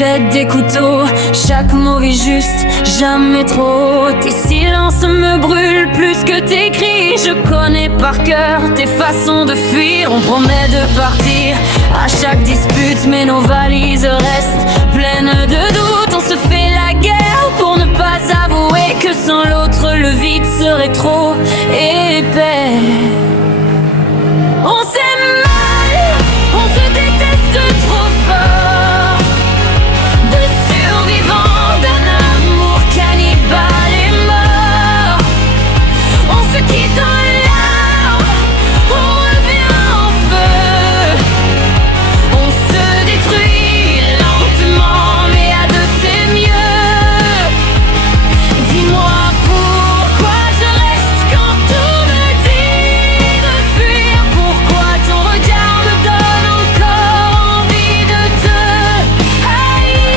jette des couteaux. Chaque mot est juste, jamais trop. Tes silences me brûlent plus que tes cris. Je connais par cœur tes façons de fuir. On promet de partir à chaque dispute, mais nos valises restent pleines de doutes. On se fait la guerre pour ne pas avouer que sans l'autre le vide serait trop épais. On s'aime mal, on se déteste trop fort. De survivants d'un amour cannibale et mort. On se quitte en larmes, on revient en feu. On se détruit lentement, mais à deux c'est mieux. Dis-moi pourquoi je reste quand tout me dit de fuir. Pourquoi ton regard me donne encore envie de te haïr.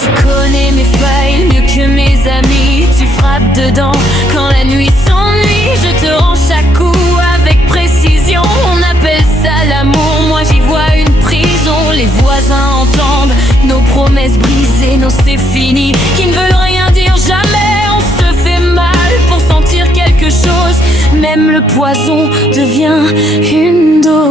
Tu connais mes failles mieux que mes amis. Tu frappes dedans quand la nuit s'ennuie. Je te rends chaque coup avec précision. On appelle ça l'amour, moi j'y vois une prison. Les voisins entendent nos promesses brisées, nos c'est fini qui ne veulent rien dire jamais. On se fait mal pour sentir quelque chose. Même le poison devient une dose.